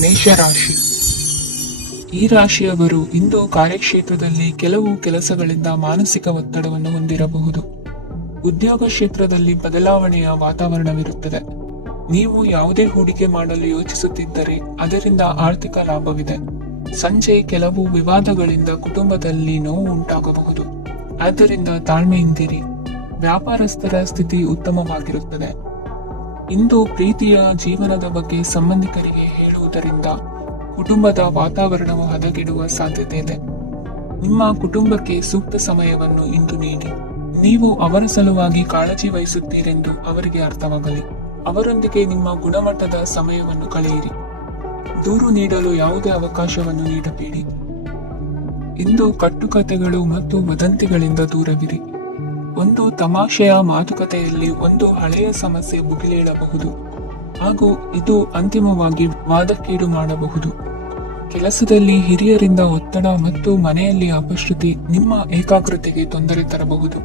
ಮೇಷರಾಶಿ. ಈ ರಾಶಿಯವರು ಇಂದು ಕಾರ್ಯಕ್ಷೇತ್ರದಲ್ಲಿ ಕೆಲವು ಕೆಲಸಗಳಿಂದ ಮಾನಸಿಕ ಒತ್ತಡವನ್ನು ಹೊಂದಿರಬಹುದು. ಉದ್ಯೋಗ ಕ್ಷೇತ್ರದಲ್ಲಿ ಬದಲಾವಣೆಯ ವಾತಾವರಣವಿರುತ್ತದೆ. ನೀವು ಯಾವುದೇ ಹೂಡಿಕೆ ಮಾಡಲು ಯೋಚಿಸುತ್ತಿದ್ದರೆ ಅದರಿಂದ ಆರ್ಥಿಕ ಲಾಭವಿದೆ. ಸಂಜೆ ಕೆಲವು ವಿವಾದಗಳಿಂದ ಕುಟುಂಬದಲ್ಲಿ ನೋವು ಉಂಟಾಗಬಹುದು. ಆದ್ದರಿಂದ ತಾಳ್ಮೆಯಿಂದಿರಿ. ವ್ಯಾಪಾರಸ್ಥರ ಸ್ಥಿತಿ ಉತ್ತಮವಾಗಿರುತ್ತದೆ. ಇಂದು ಪ್ರೀತಿಯ ಜೀವನದ ಬಗ್ಗೆ ಸಂಬಂಧಿಕರಿಗೆ ಹೇಳುವುದರಿಂದ ಕುಟುಂಬದ ವಾತಾವರಣವು ಹದಗೆಡುವ ಸಾಧ್ಯತೆ ಇದೆ. ನಿಮ್ಮ ಕುಟುಂಬಕ್ಕೆ ಸೂಕ್ತ ಸಮಯವನ್ನು ಇಂದು ನೀಡಿ. ನೀವು ಅವರ ಸಲುವಾಗಿ ಕಾಳಜಿ ವಹಿಸುತ್ತೀರೆಂದು ಅವರಿಗೆ ಅರ್ಥವಾಗಲಿ. ಅವರೊಂದಿಗೆ ನಿಮ್ಮ ಗುಣಮಟ್ಟದ ಸಮಯವನ್ನು ಕಳೆಯಿರಿ. ದೂರು ನೀಡಲು ಯಾವುದೇ ಅವಕಾಶವನ್ನು ನೀಡಬೇಡಿ. ಇಂದು ಕಟ್ಟುಕತೆಗಳು ಮತ್ತು ವದಂತಿಗಳಿಂದ ದೂರವಿರಿ. ಒಂದು ತಮಾಷೆಯ ಮಾತುಕತೆಯಲ್ಲಿ ಒಂದು ಹಳೆಯ ಸಮಸ್ಯೆ ಭುಗಿಲೇಳಬಹುದು ಹಾಗೂ ಇದು ಅಂತಿಮವಾಗಿ ವಾದಕ್ಕೀಡು ಮಾಡಬಹುದು. ಕೆಲಸದಲ್ಲಿ ಹಿರಿಯರಿಂದ ಒತ್ತಡ ಮತ್ತು ಮನೆಯಲ್ಲಿ ಅಪಶ್ರುತಿ ನಿಮ್ಮ ಏಕಾಗ್ರತೆಗೆ ತೊಂದರೆ ತರಬಹುದು.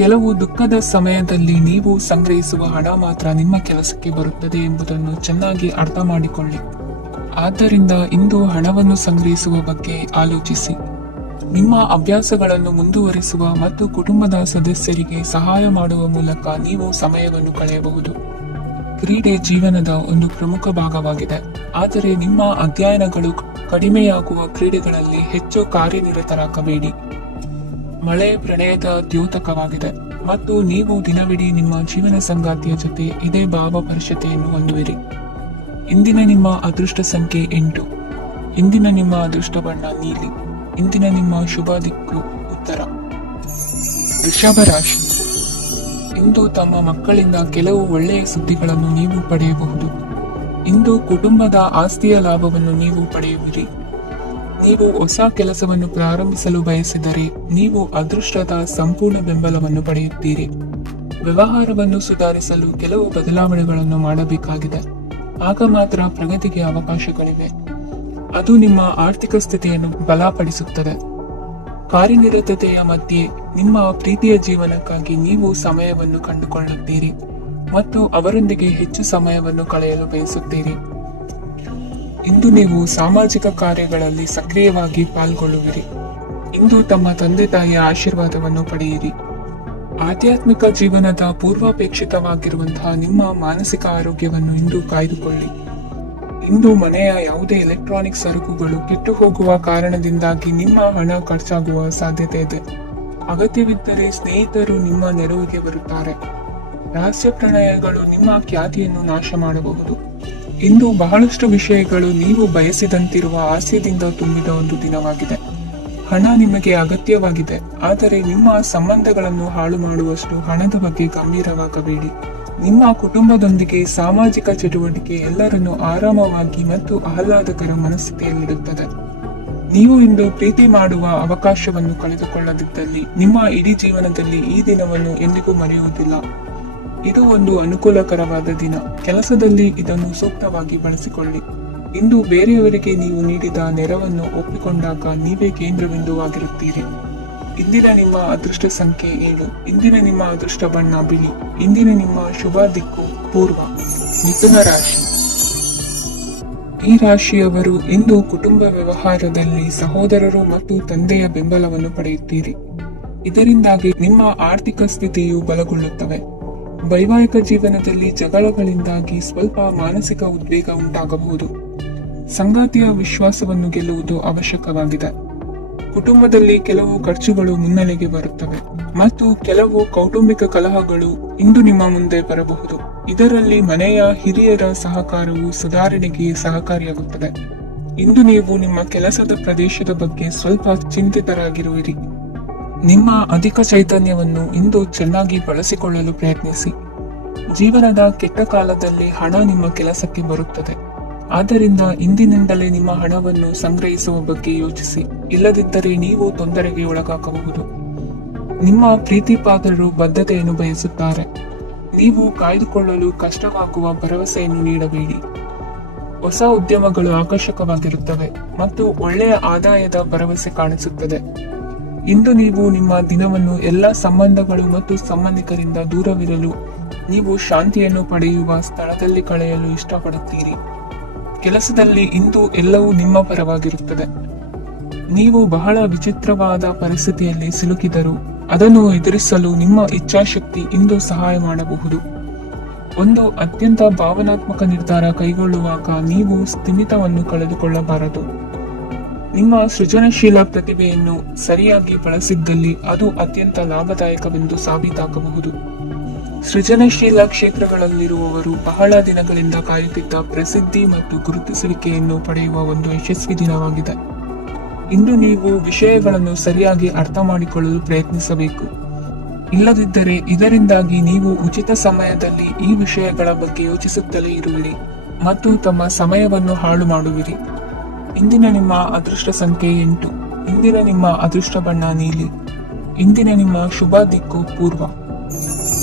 ಕೆಲವು ದುಃಖದ ಸಮಯದಲ್ಲಿ ನೀವು ಸಂಗ್ರಹಿಸುವ ಹಣ ಮಾತ್ರ ನಿಮ್ಮ ಕೆಲಸಕ್ಕೆ ಬರುತ್ತದೆ ಎಂಬುದನ್ನು ಚೆನ್ನಾಗಿ ಅರ್ಥ ಮಾಡಿಕೊಳ್ಳಿ. ಆದ್ದರಿಂದ ಇಂದು ಹಣವನ್ನು ಸಂಗ್ರಹಿಸುವ ಬಗ್ಗೆ ಆಲೋಚಿಸಿ. ನಿಮ್ಮ ಅಭ್ಯಾಸಗಳನ್ನು ಮುಂದುವರಿಸುವ ಮತ್ತು ಕುಟುಂಬದ ಸದಸ್ಯರಿಗೆ ಸಹಾಯ ಮಾಡುವ ಮೂಲಕ ನೀವು ಸಮಯವನ್ನು ಕಳೆಯಬಹುದು. ಕ್ರೀಡೆ ಜೀವನದ ಒಂದು ಪ್ರಮುಖ ಭಾಗವಾಗಿದೆ, ಆದರೆ ನಿಮ್ಮ ಅಧ್ಯಯನಗಳು ಕಡಿಮೆಯಾಗುವ ಕ್ರೀಡೆಗಳಲ್ಲಿ ಹೆಚ್ಚು ಕಾರ್ಯನಿರತರಾಗಬೇಡಿ. ಮಳೆ ಪ್ರಣಯದ ದ್ಯೋತಕವಾಗಿದೆ ಮತ್ತು ನೀವು ದಿನವಿಡೀ ನಿಮ್ಮ ಜೀವನ ಸಂಗಾತಿಯ ಜೊತೆ ಇದೇ ಭಾವಪರಿಷತೆಯನ್ನು ಹೊಂದುವಿರಿ. ಇಂದಿನ ನಿಮ್ಮ ಅದೃಷ್ಟ ಸಂಖ್ಯೆ 8. ಇಂದಿನ ನಿಮ್ಮ ಅದೃಷ್ಟ ಬಣ್ಣ ನೀಲಿ. ಇಂದಿನ ನಿಮ್ಮ ಶುಭ ದಿಕ್ಕು ಉತ್ತರ. ವೃಷಭ ರಾಶಿ. ಇಂದು ತಮ್ಮ ಮಕ್ಕಳಿಂದ ಕೆಲವು ಒಳ್ಳೆಯ ಸುದ್ದಿಗಳನ್ನು ನೀವು ಪಡೆಯಬಹುದು. ಇಂದು ಕುಟುಂಬದ ಆಸ್ತಿಯ ಲಾಭವನ್ನು ನೀವು ಪಡೆಯುವಿರಿ. ನೀವು ಹೊಸ ಕೆಲಸವನ್ನು ಪ್ರಾರಂಭಿಸಲು ಬಯಸಿದರೆ ನೀವು ಅದೃಷ್ಟದ ಸಂಪೂರ್ಣ ಬೆಂಬಲವನ್ನು ಪಡೆಯುತ್ತೀರಿ. ವ್ಯವಹಾರವನ್ನು ಸುಧಾರಿಸಲು ಕೆಲವು ಬದಲಾವಣೆಗಳನ್ನು ಮಾಡಬೇಕಾಗಿದೆ. ಆಗ ಮಾತ್ರ ಪ್ರಗತಿಗೆ ಅವಕಾಶಗಳಿವೆ. ಅದು ನಿಮ್ಮ ಆರ್ಥಿಕ ಸ್ಥಿತಿಯನ್ನು ಬಲಪಡಿಸುತ್ತದೆ. ಕಾರ್ಯನಿರತತೆಯ ಮಧ್ಯೆ ನಿಮ್ಮ ಪ್ರೀತಿಯ ಜೀವನಕ್ಕಾಗಿ ನೀವು ಸಮಯವನ್ನು ಕಂಡುಕೊಳ್ಳುತ್ತೀರಿ ಮತ್ತು ಅವರೊಂದಿಗೆ ಹೆಚ್ಚು ಸಮಯವನ್ನು ಕಳೆಯಲು ಬಯಸುತ್ತೀರಿ. ಇಂದು ನೀವು ಸಾಮಾಜಿಕ ಕಾರ್ಯಗಳಲ್ಲಿ ಸಕ್ರಿಯವಾಗಿ ಪಾಲ್ಗೊಳ್ಳುವಿರಿ. ಇಂದು ತಮ್ಮ ತಂದೆ ತಾಯಿಯ ಆಶೀರ್ವಾದವನ್ನು ಪಡೆಯಿರಿ. ಆಧ್ಯಾತ್ಮಿಕ ಜೀವನದ ಪೂರ್ವಾಪೇಕ್ಷಿತವಾಗಿರುವಂತಹ ನಿಮ್ಮ ಮಾನಸಿಕ ಆರೋಗ್ಯವನ್ನು ಇಂದು ಕಾಯ್ದುಕೊಳ್ಳಿ. ಇಂದು ಮನೆಯ ಯಾವುದೇ ಎಲೆಕ್ಟ್ರಾನಿಕ್ ಸರಕುಗಳು ಕೆಟ್ಟು ಹೋಗುವ ಕಾರಣದಿಂದಾಗಿ ನಿಮ್ಮ ಹಣ ಖರ್ಚಾಗುವ ಸಾಧ್ಯತೆ ಇದೆ. ಅಗತ್ಯವಿದ್ದರೆ ಸ್ನೇಹಿತರು ನಿಮ್ಮ ನೆರವಿಗೆ ಬರುತ್ತಾರೆ. ರಹಸ್ಯ ಪ್ರಣಯಗಳು ನಿಮ್ಮ ಖ್ಯಾತಿಯನ್ನು ನಾಶ ಮಾಡಬಹುದು. ಇಂದು ಬಹಳಷ್ಟು ವಿಷಯಗಳು ನೀವು ಬಯಸಿದಂತಿರುವ ಹಾಸ್ಯದಿಂದ ತುಂಬಿದ ಒಂದು ದಿನವಾಗಿದೆ. ಹಣ ನಿಮಗೆ ಅಗತ್ಯವಾಗಿದೆ, ಆದರೆ ನಿಮ್ಮ ಸಂಬಂಧಗಳನ್ನು ಹಾಳು ಮಾಡುವಷ್ಟು ಹಣದ ಬಗ್ಗೆ ಗಂಭೀರವಾಗಬೇಡಿ. ನಿಮ್ಮ ಕುಟುಂಬದೊಂದಿಗೆ ಸಾಮಾಜಿಕ ಚಟುವಟಿಕೆ ಎಲ್ಲರನ್ನು ಆರಾಮವಾಗಿ ಮತ್ತು ಆಹ್ಲಾದಕರ ಮನಸ್ಥಿತಿಯಲ್ಲಿಡುತ್ತದೆ. ನೀವು ಇಂದು ಪ್ರೀತಿ ಮಾಡುವ ಅವಕಾಶವನ್ನು ಕಳೆದುಕೊಳ್ಳದಿದ್ದಲ್ಲಿ ನಿಮ್ಮ ಇಡೀ ಜೀವನದಲ್ಲಿ ಈ ದಿನವನ್ನು ಎಂದಿಗೂ ಮರೆಯುವುದಿಲ್ಲ. ಇದು ಒಂದು ಅನುಕೂಲಕರವಾದ ದಿನ. ಕೆಲಸದಲ್ಲಿ ಇದನ್ನು ಸೂಕ್ತವಾಗಿ ಬಳಸಿಕೊಳ್ಳಿ. ಇಂದು ಬೇರೆಯವರಿಗೆ ನೀವು ನೀಡಿದ ನೆರವನ್ನು ಒಪ್ಪಿಕೊಂಡಾಗ ನೀವೇ ಕೇಂದ್ರಬಿಂದುವಾಗಿರುತ್ತೀರಿ. ಇಂದಿನ ನಿಮ್ಮ ಅದೃಷ್ಟ ಸಂಖ್ಯೆ 7. ಇಂದಿನ ನಿಮ್ಮ ಅದೃಷ್ಟ ಬಣ್ಣ ಬಿಳಿ. ಇಂದಿನ ನಿಮ್ಮ ಶುಭ ದಿಕ್ಕು ಪೂರ್ವ. ಮಿಥುನ ರಾಶಿ. ಈ ರಾಶಿಯವರು ಇಂದು ಕುಟುಂಬ ವ್ಯವಹಾರದಲ್ಲಿ ಸಹೋದರರು ಮತ್ತು ತಂದೆಯ ಬೆಂಬಲವನ್ನು ಪಡೆಯುತ್ತೀರಿ. ಇದರಿಂದಾಗಿ ನಿಮ್ಮ ಆರ್ಥಿಕ ಸ್ಥಿತಿಯು ಬಲಗೊಳ್ಳುತ್ತವೆ. ವೈವಾಹಿಕ ಜೀವನದಲ್ಲಿ ಜಗಳಗಳಿಂದಾಗಿ ಸ್ವಲ್ಪ ಮಾನಸಿಕ ಉದ್ವೇಗ ಉಂಟಾಗಬಹುದು. ಸಂಗಾತಿಯ ವಿಶ್ವಾಸವನ್ನು ಗೆಲ್ಲುವುದು ಅವಶ್ಯಕವಾಗಿದೆ. ಕುಟುಂಬದಲ್ಲಿ ಕೆಲವು ಖರ್ಚುಗಳು ಮುನ್ನೆಲೆಗೆ ಬರುತ್ತವೆ ಮತ್ತು ಕೆಲವು ಕೌಟುಂಬಿಕ ಕಲಹಗಳು ಇಂದು ನಿಮ್ಮ ಮುಂದೆ ಬರಬಹುದು. ಇದರಲ್ಲಿ ಮನೆಯ ಹಿರಿಯರ ಸಹಕಾರವು ಸುಧಾರಣೆಗೆ ಸಹಕಾರಿಯಾಗುತ್ತದೆ. ಇಂದು ನೀವು ನಿಮ್ಮ ಕೆಲಸದ ಪ್ರದೇಶದ ಬಗ್ಗೆ ಸ್ವಲ್ಪ ಚಿಂತಿತರಾಗಿರುವಿರಿ. ನಿಮ್ಮ ಅಧಿಕ ಚೈತನ್ಯವನ್ನು ಇಂದು ಚೆನ್ನಾಗಿ ಬಳಸಿಕೊಳ್ಳಲು ಪ್ರಯತ್ನಿಸಿ. ಜೀವನದ ಕೆಟ್ಟ ಕಾಲದಲ್ಲಿ ಹಣ ನಿಮ್ಮ ಕೆಲಸಕ್ಕೆ ಬರುತ್ತದೆ. ಆದ್ದರಿಂದ ಇಂದಿನಿಂದಲೇ ನಿಮ್ಮ ಹಣವನ್ನು ಸಂಗ್ರಹಿಸುವ ಬಗ್ಗೆ ಯೋಚಿಸಿ. ಇಲ್ಲದಿದ್ದರೆ ನೀವು ತೊಂದರೆಗೆ ಒಳಗಾಗಬಹುದು. ನಿಮ್ಮ ಪ್ರೀತಿಪಾತ್ರರು ಬದ್ಧತೆಯನ್ನು ಬಯಸುತ್ತಾರೆ. ನೀವು ಕಾಯ್ದುಕೊಳ್ಳಲು ಕಷ್ಟವಾಗುವ ಭರವಸೆಯನ್ನು ನೀಡಬೇಡಿ. ಹೊಸ ಉದ್ಯಮಗಳು ಆಕರ್ಷಕವಾಗಿರುತ್ತವೆ ಮತ್ತು ಒಳ್ಳೆಯ ಆದಾಯದ ಭರವಸೆ ಕಾಣಿಸುತ್ತದೆ. ಇಂದು ನೀವು ನಿಮ್ಮ ದಿನವನ್ನು ಎಲ್ಲ ಸಂಬಂಧಗಳು ಮತ್ತು ಸಂಬಂಧಿಕರಿಂದ ದೂರವಿರಲು ನೀವು ಶಾಂತಿಯನ್ನು ಪಡೆಯುವ ಸ್ಥಳದಲ್ಲಿ ಕಳೆಯಲು ಇಷ್ಟಪಡುತ್ತೀರಿ. ಕೆಲಸದಲ್ಲಿ ಇಂದು ಎಲ್ಲವೂ ನಿಮ್ಮ ಪರವಾಗಿರುತ್ತದೆ. ನೀವು ಬಹಳ ವಿಚಿತ್ರವಾದ ಪರಿಸ್ಥಿತಿಯಲ್ಲಿ ಸಿಲುಕಿದರೂ ಅದನ್ನು ಎದುರಿಸಲು ನಿಮ್ಮ ಇಚ್ಛಾಶಕ್ತಿ ಇಂದು ಸಹಾಯ ಮಾಡಬಹುದು. ಒಂದು ಅತ್ಯಂತ ಭಾವನಾತ್ಮಕ ನಿರ್ಧಾರ ಕೈಗೊಳ್ಳುವಾಗ ನೀವು ಸ್ಥಿಮಿತವನ್ನು ಕಳೆದುಕೊಳ್ಳಬಾರದು. ನಿಮ್ಮ ಸೃಜನಶೀಲ ಪ್ರತಿಭೆಯನ್ನು ಸರಿಯಾಗಿ ಬಳಸಿದ್ದಲ್ಲಿ ಅದು ಅತ್ಯಂತ ಲಾಭದಾಯಕವೆಂದು ಸಾಬೀತಾಗಬಹುದು. ಸೃಜನಶೀಲ ಕ್ಷೇತ್ರಗಳಲ್ಲಿರುವವರು ಬಹಳ ದಿನಗಳಿಂದ ಕಾಯುತ್ತಿದ್ದ ಪ್ರಸಿದ್ಧಿ ಮತ್ತು ಗುರುತಿಸುವಿಕೆಯನ್ನು ಪಡೆಯುವ ಒಂದು ಯಶಸ್ವಿ ದಿನವಾಗಿದೆ. ಇಂದು ನೀವು ವಿಷಯಗಳನ್ನು ಸರಿಯಾಗಿ ಅರ್ಥ ಮಾಡಿಕೊಳ್ಳಲು ಪ್ರಯತ್ನಿಸಬೇಕು. ಇಲ್ಲದಿದ್ದರೆ ಇದರಿಂದಾಗಿ ನೀವು ಉಚಿತ ಸಮಯದಲ್ಲಿ ಈ ವಿಷಯಗಳ ಬಗ್ಗೆ ಯೋಚಿಸುತ್ತಲೇ ಇರುವಿರಿ ಮತ್ತು ತಮ್ಮ ಸಮಯವನ್ನು ಹಾಳು ಮಾಡುವಿರಿ. ಇಂದಿನ ನಿಮ್ಮ ಅದೃಷ್ಟ ಸಂಖ್ಯೆ 8. ಇಂದಿನ ನಿಮ್ಮ ಅದೃಷ್ಟ ಬಣ್ಣ ನೀಲಿ. ಇಂದಿನ ನಿಮ್ಮ ಶುಭ ದಿಕ್ಕು ಪೂರ್ವ.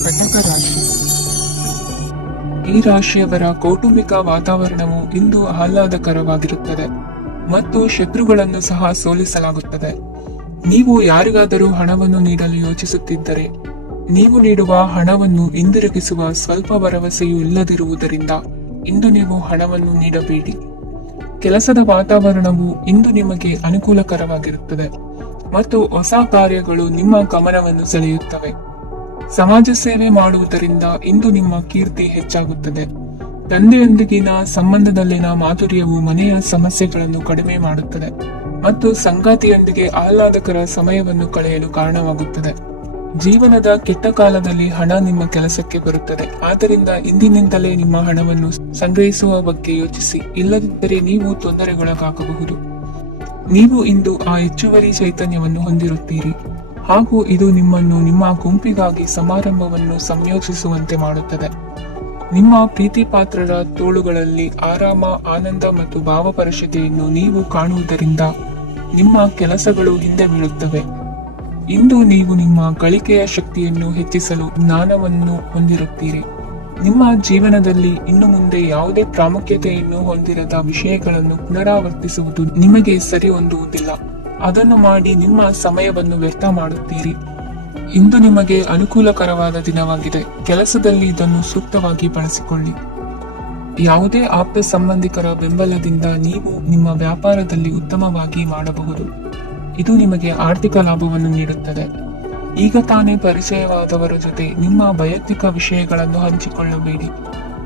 ಕಟಕ ರಾಶಿ. ಈ ರಾಶಿಯವರ ಕೌಟುಂಬಿಕ ವಾತಾವರಣವು ಇಂದು ಆಹ್ಲಾದಕರವಾಗಿರುತ್ತದೆ ಮತ್ತು ಶತ್ರುಗಳನ್ನು ಸಹ ಸೋಲಿಸಲಾಗುತ್ತದೆ. ನೀವು ಯಾರಿಗಾದರೂ ಹಣವನ್ನು ನೀಡಲು ಯೋಚಿಸುತ್ತಿದ್ದರೆ ನೀವು ನೀಡುವ ಹಣವನ್ನು ಹಿಂದಿರುಗಿಸುವ ಸ್ವಲ್ಪ ಭರವಸೆಯೂ ಇಲ್ಲದಿರುವುದರಿಂದ ಇಂದು ನೀವು ಹಣವನ್ನು ನೀಡಬೇಡಿ. ಕೆಲಸದ ವಾತಾವರಣವು ಇಂದು ನಿಮಗೆ ಅನುಕೂಲಕರವಾಗಿರುತ್ತದೆ ಮತ್ತು ಹೊಸ ಕಾರ್ಯಗಳು ನಿಮ್ಮ ಗಮನವನ್ನು ಸೆಳೆಯುತ್ತವೆ. ಸಮಾಜ ಸೇವೆ ಮಾಡುವುದರಿಂದ ಇಂದು ನಿಮ್ಮ ಕೀರ್ತಿ ಹೆಚ್ಚಾಗುತ್ತದೆ. ತಂದೆಯೊಂದಿಗಿನ ಸಂಬಂಧದಲ್ಲಿನ ಮಾಧುರ್ಯವು ಮನೆಯ ಸಮಸ್ಯೆಗಳನ್ನು ಕಡಿಮೆ ಮಾಡುತ್ತದೆ ಮತ್ತು ಸಂಗಾತಿಯೊಂದಿಗೆ ಆಹ್ಲಾದಕರ ಸಮಯವನ್ನು ಕಳೆಯಲು ಕಾರಣವಾಗುತ್ತದೆ. ಜೀವನದ ಕೆಟ್ಟ ಕಾಲದಲ್ಲಿ ಹಣ ನಿಮ್ಮ ಕೆಲಸಕ್ಕೆ ಬರುತ್ತದೆ. ಆದ್ದರಿಂದ ಇಂದಿನಿಂದಲೇ ನಿಮ್ಮ ಹಣವನ್ನು ಸಂಗ್ರಹಿಸುವ ಬಗ್ಗೆ ಯೋಚಿಸಿ, ಇಲ್ಲದಿದ್ದರೆ ನೀವು ತೊಂದರೆಗೊಳಗಾಗಬಹುದು. ನೀವು ಇಂದು ಆ ಹೆಚ್ಚುವರಿ ಚೈತನ್ಯವನ್ನು ಹೊಂದಿರುತ್ತೀರಿ ಹಾಗೂ ಇದು ನಿಮ್ಮನ್ನು ನಿಮ್ಮ ಗುಂಪಿಗಾಗಿ ಸಮಾರಂಭವನ್ನು ಸಂಯೋಜಿಸುವಂತೆ ಮಾಡುತ್ತದೆ. ನಿಮ್ಮ ಪ್ರೀತಿ ಪಾತ್ರರ ತೋಳುಗಳಲ್ಲಿ ಆರಾಮ, ಆನಂದ ಮತ್ತು ಭಾವಪರಶತೆಯನ್ನು ನೀವು ಕಾಣುವುದರಿಂದ ನಿಮ್ಮ ಕೆಲಸಗಳು ಹಿಂದೆ ಬೀಳುತ್ತವೆ. ಇಂದು ನೀವು ನಿಮ್ಮ ಗಳಿಕೆಯ ಶಕ್ತಿಯನ್ನು ಹೆಚ್ಚಿಸಲು ಜ್ಞಾನವನ್ನು ಹೊಂದಿರುತ್ತೀರಿ. ನಿಮ್ಮ ಜೀವನದಲ್ಲಿ ಇನ್ನು ಮುಂದೆ ಯಾವುದೇ ಪ್ರಾಮುಖ್ಯತೆಯನ್ನು ಹೊಂದಿರದ ವಿಷಯಗಳನ್ನು ಪುನರಾವರ್ತಿಸುವುದು ನಿಮಗೆ ಸರಿ ಹೊಂದುವುದಿಲ್ಲ. ಅದನ್ನು ಮಾಡಿ ನಿಮ್ಮ ಸಮಯವನ್ನು ವ್ಯರ್ಥ ಮಾಡುತ್ತೀರಿ. ಇಂದು ನಿಮಗೆ ಅನುಕೂಲಕರವಾದ ದಿನವಾಗಿದೆ. ಕೆಲಸದಲ್ಲಿ ಇದನ್ನು ಸೂಕ್ತವಾಗಿ ಬಳಸಿಕೊಳ್ಳಿ. ಯಾವುದೇ ಆಪ್ತ ಸಂಬಂಧಿಕರ ಬೆಂಬಲದಿಂದ ನೀವು ನಿಮ್ಮ ವ್ಯಾಪಾರದಲ್ಲಿ ಉತ್ತಮವಾಗಿ ಮಾಡಬಹುದು. ಇದು ನಿಮಗೆ ಆರ್ಥಿಕ ಲಾಭವನ್ನು ನೀಡುತ್ತದೆ. ಈಗ ತಾನೇ ಪರಿಚಯವಾದವರ ಜೊತೆ ನಿಮ್ಮ ವೈಯಕ್ತಿಕ ವಿಷಯಗಳನ್ನು ಹಂಚಿಕೊಳ್ಳಬೇಡಿ.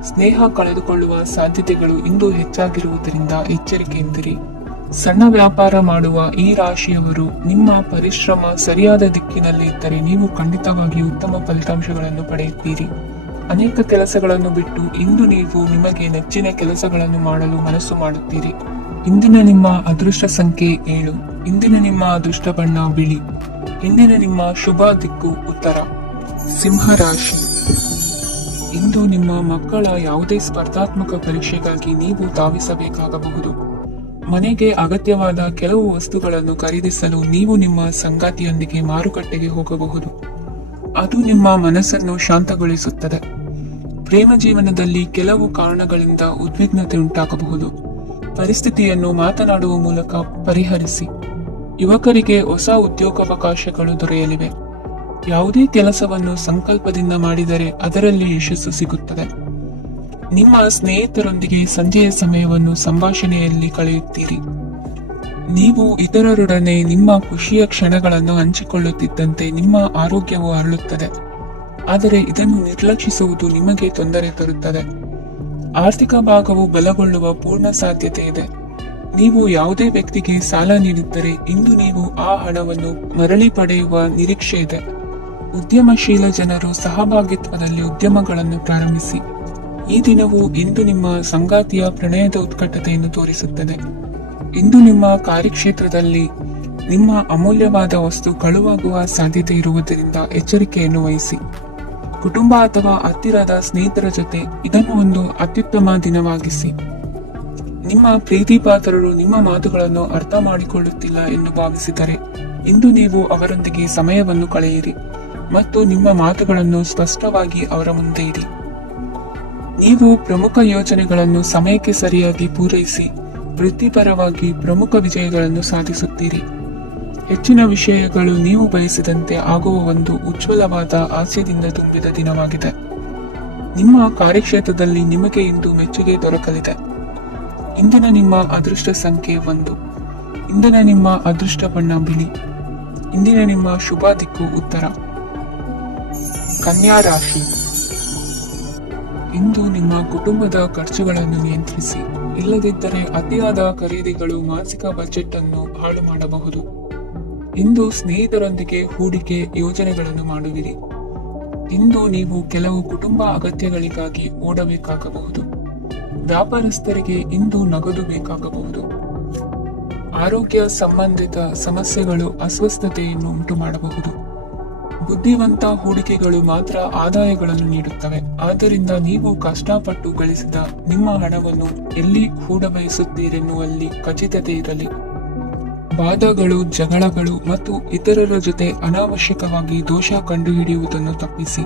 ಸ್ನೇಹ ಕಳೆದುಕೊಳ್ಳುವ ಸಾಧ್ಯತೆಗಳು ಇಂದು ಹೆಚ್ಚಾಗಿರುವುದರಿಂದ ಎಚ್ಚರಿಕೆಯಿಂದಿರಿ. ಸಣ್ಣ ವ್ಯಾಪಾರ ಮಾಡುವ ಈ ರಾಶಿಯವರು ನಿಮ್ಮ ಪರಿಶ್ರಮ ಸರಿಯಾದ ದಿಕ್ಕಿನಲ್ಲಿ ಇದ್ದರೆ ನೀವು ಖಂಡಿತವಾಗಿ ಉತ್ತಮ ಫಲಿತಾಂಶಗಳನ್ನು ಪಡೆಯುತ್ತೀರಿ. ಅನೇಕ ಕೆಲಸಗಳನ್ನು ಬಿಟ್ಟು ಇಂದು ನೀವು ನಿಮಗೆ ನೆಚ್ಚಿನ ಕೆಲಸಗಳನ್ನು ಮಾಡಲು ಮನಸ್ಸು ಮಾಡುತ್ತೀರಿ. ಇಂದಿನ ನಿಮ್ಮ ಅದೃಷ್ಟ ಸಂಖ್ಯೆ 7. ಇಂದಿನ ನಿಮ್ಮ ಅದೃಷ್ಟ ಬಣ್ಣ ಬಿಳಿ. ಇಂದಿನ ನಿಮ್ಮ ಶುಭ ದಿಕ್ಕು ಉತ್ತರ. ಸಿಂಹ ರಾಶಿ. ಇಂದು ನಿಮ್ಮ ಮಕ್ಕಳ ಯಾವುದೇ ಸ್ಪರ್ಧಾತ್ಮಕ ಪರೀಕ್ಷೆಗಾಗಿ ನೀವು ಧಾವಿಸಬೇಕಾಗಬಹುದು. ಮನೆಗೆ ಅಗತ್ಯವಾದ ಕೆಲವು ವಸ್ತುಗಳನ್ನು ಖರೀದಿಸಲು ನೀವು ನಿಮ್ಮ ಸಂಗಾತಿಯೊಂದಿಗೆ ಮಾರುಕಟ್ಟೆಗೆ ಹೋಗಬಹುದು. ಅದು ನಿಮ್ಮ ಮನಸ್ಸನ್ನು ಶಾಂತಗೊಳಿಸುತ್ತದೆ. ಪ್ರೇಮ ಜೀವನದಲ್ಲಿ ಕೆಲವು ಕಾರಣಗಳಿಂದ ಉದ್ವಿಗ್ನತೆ ಉಂಟಾಗಬಹುದು. ಪರಿಸ್ಥಿತಿಯನ್ನು ಮಾತನಾಡುವ ಮೂಲಕ ಪರಿಹರಿಸಿ. ಯುವಕರಿಗೆ ಹೊಸ ಉದ್ಯೋಗಾವಕಾಶಗಳು ದೊರೆಯಲಿವೆ. ಯಾವುದೇ ಕೆಲಸವನ್ನು ಸಂಕಲ್ಪದಿಂದ ಮಾಡಿದರೆ ಅದರಲ್ಲಿ ಯಶಸ್ಸು ಸಿಗುತ್ತದೆ. ನಿಮ್ಮ ಸ್ನೇಹಿತರೊಂದಿಗೆ ಸಂಜೆಯ ಸಮಯವನ್ನು ಸಂಭಾಷಣೆಯಲ್ಲಿ ಕಳೆಯುತ್ತೀರಿ. ನೀವು ಇತರರೊಡನೆ ನಿಮ್ಮ ಖುಷಿಯ ಕ್ಷಣಗಳನ್ನು ಹಂಚಿಕೊಳ್ಳುತ್ತಿದ್ದಂತೆ ನಿಮ್ಮ ಆರೋಗ್ಯವು ಅರಳುತ್ತದೆ. ಆದರೆ ಇದನ್ನು ನಿರ್ಲಕ್ಷಿಸುವುದು ನಿಮಗೆ ತೊಂದರೆ ತರುತ್ತದೆ. ಆರ್ಥಿಕ ಭಾಗವು ಬಲಗೊಳ್ಳುವ ಪೂರ್ಣ ಸಾಧ್ಯತೆ ಇದೆ. ನೀವು ಯಾವುದೇ ವ್ಯಕ್ತಿಗೆ ಸಾಲ ನೀಡಿದ್ದರೆ ಇಂದು ನೀವು ಆ ಹಣವನ್ನು ಮರಳಿ ಪಡೆಯುವ ನಿರೀಕ್ಷೆ ಇದೆ. ಉದ್ಯಮಶೀಲ ಜನರು ಸಹಭಾಗಿತ್ವದಲ್ಲಿ ಉದ್ಯಮಗಳನ್ನು ಪ್ರಾರಂಭಿಸಿ. ಈ ದಿನವು ಇಂದು ನಿಮ್ಮ ಸಂಗಾತಿಯ ಪ್ರಣಯದ ಉತ್ಕಟತೆಯನ್ನು ತೋರಿಸುತ್ತದೆ. ಇಂದು ನಿಮ್ಮ ಕಾರ್ಯಕ್ಷೇತ್ರದಲ್ಲಿ ನಿಮ್ಮ ಅಮೂಲ್ಯವಾದ ವಸ್ತು ಕಳುವಾಗುವ ಸಾಧ್ಯತೆ ಇರುವುದರಿಂದ ಎಚ್ಚರಿಕೆಯನ್ನು ವಹಿಸಿ. ಕುಟುಂಬ ಅಥವಾ ಹತ್ತಿರದ ಸ್ನೇಹಿತರ ಜೊತೆ ಇದನ್ನು ಒಂದು ಅತ್ಯುತ್ತಮ ದಿನವಾಗಿಸಿ. ನಿಮ್ಮ ಪ್ರೀತಿ ಪಾತ್ರರು ನಿಮ್ಮ ಮಾತುಗಳನ್ನು ಅರ್ಥ ಮಾಡಿಕೊಳ್ಳುತ್ತಿಲ್ಲ ಎಂದು ಭಾವಿಸಿದರೆ ಇಂದು ನೀವು ಅವರೊಂದಿಗೆ ಸಮಯವನ್ನು ಕಳೆಯಿರಿ ಮತ್ತು ನಿಮ್ಮ ಮಾತುಗಳನ್ನು ಸ್ಪಷ್ಟವಾಗಿ ಅವರ ಮುಂದೆ ಇಡಿ. ನೀವು ಪ್ರಮುಖ ಯೋಜನೆಗಳನ್ನು ಸಮಯಕ್ಕೆ ಸರಿಯಾಗಿ ಪೂರೈಸಿ ವೃತ್ತಿಪರವಾಗಿ ಪ್ರಮುಖ ವಿಜಯಗಳನ್ನು ಸಾಧಿಸುತ್ತೀರಿ. ಹೆಚ್ಚಿನ ವಿಷಯಗಳು ನೀವು ಬಯಸಿದಂತೆ ಆಗುವ ಒಂದು ಉಜ್ವಲವಾದ ಹಾಸ್ಯದಿಂದ ತುಂಬಿದ ದಿನವಾಗಿದೆ. ನಿಮ್ಮ ಕಾರ್ಯಕ್ಷೇತ್ರದಲ್ಲಿ ನಿಮಗೆ ಇಂದು ಮೆಚ್ಚುಗೆ ದೊರಕಲಿದೆ. ಇಂದಿನ ನಿಮ್ಮ ಅದೃಷ್ಟ ಸಂಖ್ಯೆ 1. ಇಂದಿನ ನಿಮ್ಮ ಅದೃಷ್ಟ ಬಣ್ಣ ಬಿಳಿ. ಇಂದಿನ ನಿಮ್ಮ ಶುಭ ದಿಕ್ಕು ಉತ್ತರ. ಕನ್ಯಾ ರಾಶಿ. ಇಂದು ನಿಮ್ಮ ಕುಟುಂಬದ ಖರ್ಚುಗಳನ್ನು ನಿಯಂತ್ರಿಸಿ. ಇಲ್ಲದಿದ್ದರೆ ಅತಿಯಾದ ಖರೀದಿಗಳು ಮಾಸಿಕ ಬಜೆಟ್ ಅನ್ನು ಹಾಳು ಮಾಡಬಹುದು. ಇಂದು ಸ್ನೇಹಿತರೊಂದಿಗೆ ಹೂಡಿಕೆ ಯೋಜನೆಗಳನ್ನು ಮಾಡುವಿರಿ. ಇಂದು ನೀವು ಕೆಲವು ಕುಟುಂಬ ಅಗತ್ಯಗಳಿಗಾಗಿ ಓಡಬೇಕಾಗಬಹುದು. ವ್ಯಾಪಾರಸ್ಥರಿಗೆ ಇಂದು ನಗದು ಬೇಕಾಗಬಹುದು. ಆರೋಗ್ಯ ಸಂಬಂಧಿತ ಸಮಸ್ಯೆಗಳು ಅಸ್ವಸ್ಥತೆಯನ್ನು ಉಂಟು ಮಾಡಬಹುದು. ಬುದ್ಧಿವಂತ ಹೂಡಿಕೆಗಳು ಮಾತ್ರ ಆದಾಯಗಳನ್ನು ನೀಡುತ್ತವೆ. ಆದ್ದರಿಂದ ನೀವು ಕಷ್ಟಪಟ್ಟು ಗಳಿಸಿದ ನಿಮ್ಮ ಹಣವನ್ನು ಎಲ್ಲಿ ಹೂಡಬಯಸುತ್ತೀರೆನ್ನುವಲ್ಲಿ ಖಚಿತತೆ ಇರಲಿ. ವಾದಗಳು, ಜಗಳಗಳು ಮತ್ತು ಇತರರ ಜೊತೆ ಅನಾವಶ್ಯಕವಾಗಿ ದೋಷ ಕಂಡುಹಿಡಿಯುವುದನ್ನು ತಪ್ಪಿಸಿ.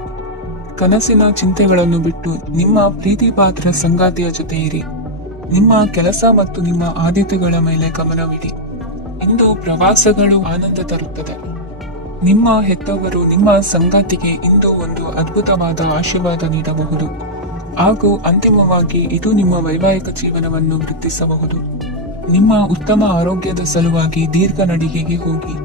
ಕನಸಿನ ಚಿಂತೆಗಳನ್ನು ಬಿಟ್ಟು ನಿಮ್ಮ ಪ್ರೀತಿಪಾತ್ರ ಸಂಗಾತಿಯ ಜೊತೆ ಇರಿ. ನಿಮ್ಮ ಕೆಲಸ ಮತ್ತು ನಿಮ್ಮ ಆದ್ಯತೆಗಳ ಮೇಲೆ ಗಮನವಿಡಿ. ಇಂದು ಪ್ರವಾಸಗಳು ಆನಂದ ತರುತ್ತದೆ. ನಿಮ್ಮ ಹೆತ್ತವರು ನಿಮ್ಮ ಸಂಗಾತಿಗೆ ಇಂದು ಒಂದು ಅದ್ಭುತವಾದ ಆಶೀರ್ವಾದ ನೀಡಬಹುದು ಹಾಗೂ ಅಂತಿಮವಾಗಿ ಇದು ನಿಮ್ಮ ವೈವಾಹಿಕ ಜೀವನವನ್ನು ವೃದ್ಧಿಸಬಹುದು. ನಿಮ್ಮ ಉತ್ತಮ ಆರೋಗ್ಯದ ಸಲುವಾಗಿ ದೀರ್ಘ ನಡಿಗೆಗೆ ಹೋಗಿ.